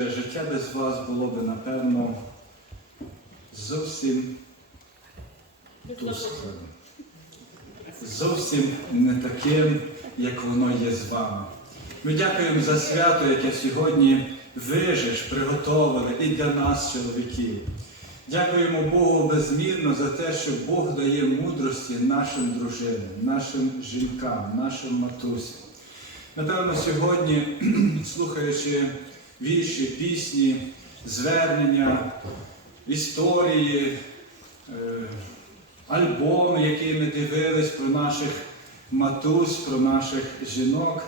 Життя без вас було би, напевно, зовсім тусклим. Зовсім не таким, як воно є з вами. Ми дякуємо за свято, яке сьогодні вижиш, приготовили і для нас, чоловіків. Дякуємо Богу безмірно за те, що Бог дає мудрості нашим дружинам, нашим жінкам, нашим матусям. Напевно, сьогодні, слухаючи вірші, пісні, звернення, історії, е, альбоми, які ми дивились про наших матусь, про наших жінок,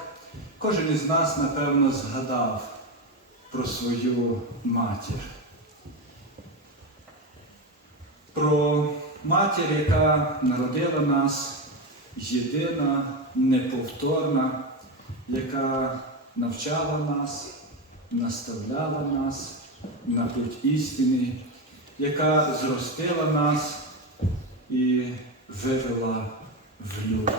кожен із нас, напевно, згадав про свою матір. Про матір, яка народила нас, єдина, неповторна, яка навчала нас, наставляла нас на путь істини, яка зростила нас і вивела в люди.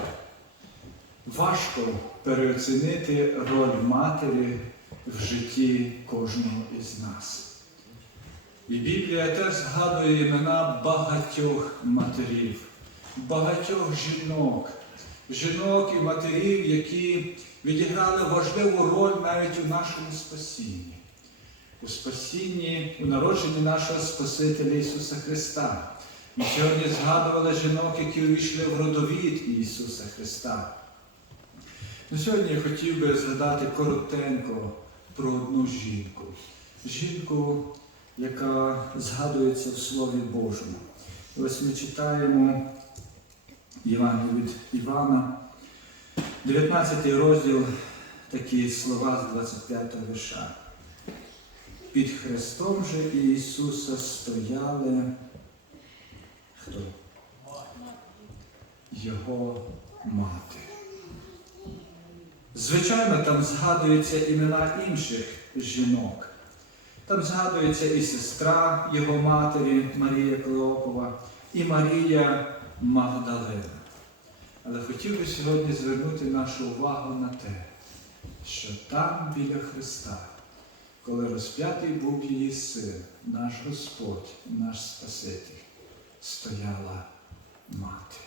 Важко переоцінити роль матері в житті кожного із нас. І Біблія теж згадує імена багатьох матерів, багатьох жінок, жінок і матерів, які відіграли важливу роль навіть у нашому спасінні, у спасінні, у народженні нашого Спасителя Ісуса Христа. Ми сьогодні згадували жінок, які увійшли в родовід Ісуса Христа. Ну, Сьогодні я хотів би згадати коротенько про одну жінку. Жінку, яка згадується в Слові Божому. Ось ми читаємо Євангелію від Івана, 19 розділ, такі слова з 25 вірша. Під Христом же Ісуса стояли хто? Його мати. Звичайно, там згадуються імена інших жінок. Там згадується і сестра його матері Марія Клеопова, і Марія Магдалина. Але хотів би сьогодні звернути нашу увагу на те, що там біля Христа, коли розп'ятий був її син, наш Господь, наш Спаситель, стояла мати.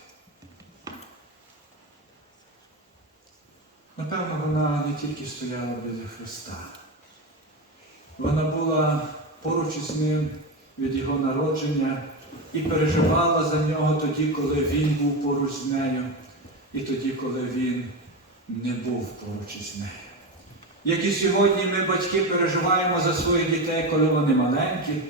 Напевно, вона не тільки стояла біля Христа. Вона була поруч із ним від його народження і переживала за нього тоді, коли він був поруч з нею, і тоді, коли він не був поруч із нею. Як і сьогодні ми, батьки, переживаємо за своїх дітей, коли вони маленькі,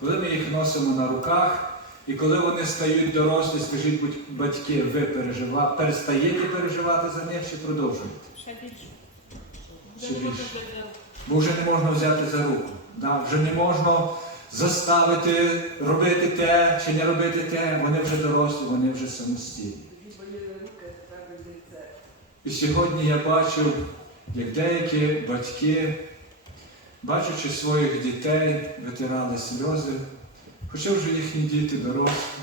коли ми їх носимо на руках, і коли вони стають дорослі, скажіть, батьки, ви пережива... перестаєте переживати за них чи продовжуєте? Ще більше. Ще більше. Бо вже не можна взяти за руку. Да? Вже не можна заставити робити те чи не робити те. Вони вже дорослі, вони вже самостійні. І сьогодні я бачу, як деякі батьки, бачачи своїх дітей, витирали сльози, хоча вже їхні діти дорослі,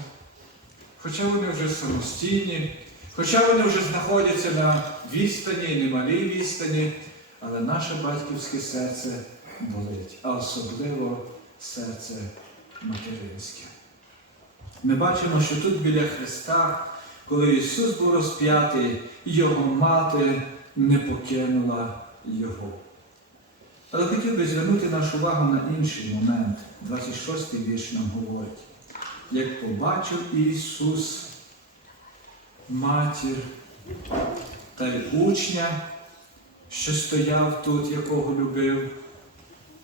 хоча вони вже самостійні, хоча вони вже знаходяться на відстані, немалій відстані, але наше батьківське серце болить, а особливо серце материнське. Ми бачимо, що тут біля Христа, коли Ісус був розп'ятий, його мати не покинула Його. Але хотів би звернути нашу увагу на інший момент. 26-й вірш нам говорить. Як побачив Ісус матір та й учня, що стояв тут, якого любив,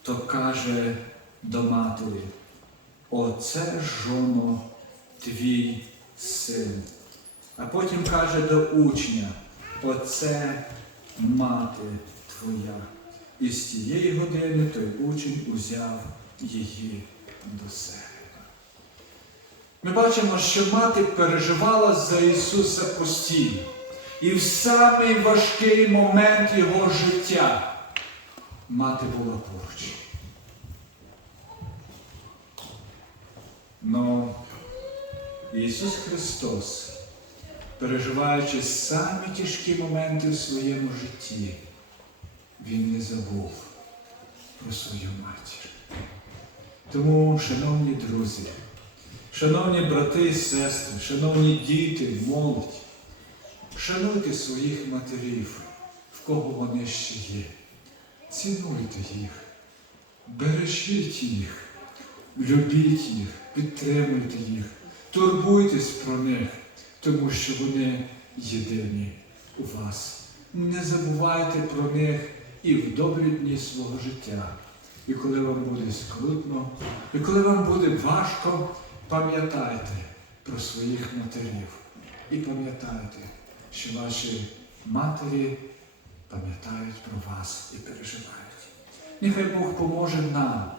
то каже до матері, оце жоно твій син. А потім каже до учня, оце мати твоя. І з тієї години той учень узяв її до себе. Ми бачимо, що мати переживала за Ісуса постійно. І в самий важкий момент Його життя мати була поруч. Но Ісус Христос, переживаючи самі тяжкі моменти в своєму житті, Він не забув про свою матір. Тому, шановні друзі, шановні брати і сестри, шановні діти, молодь, шануйте своїх матерів, в кого вони ще є. Цінуйте їх, бережіть їх, любіть їх, підтримуйте їх, турбуйтесь про них, тому що вони єдині у вас. Не забувайте про них і в добрі дні свого життя. І коли вам буде скрутно, і коли вам буде важко, пам'ятайте про своїх матерів. І пам'ятайте, що ваші матері пам'ятають про вас і переживають. Нехай Бог поможе нам,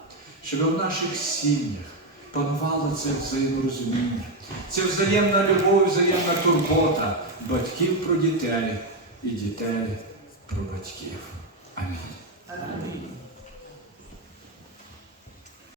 щоб в наших сім'ях панувало це взаєморозуміння, це взаємна любов, взаємна турбота батьків про дітей і дітей про батьків. Амінь. Амінь.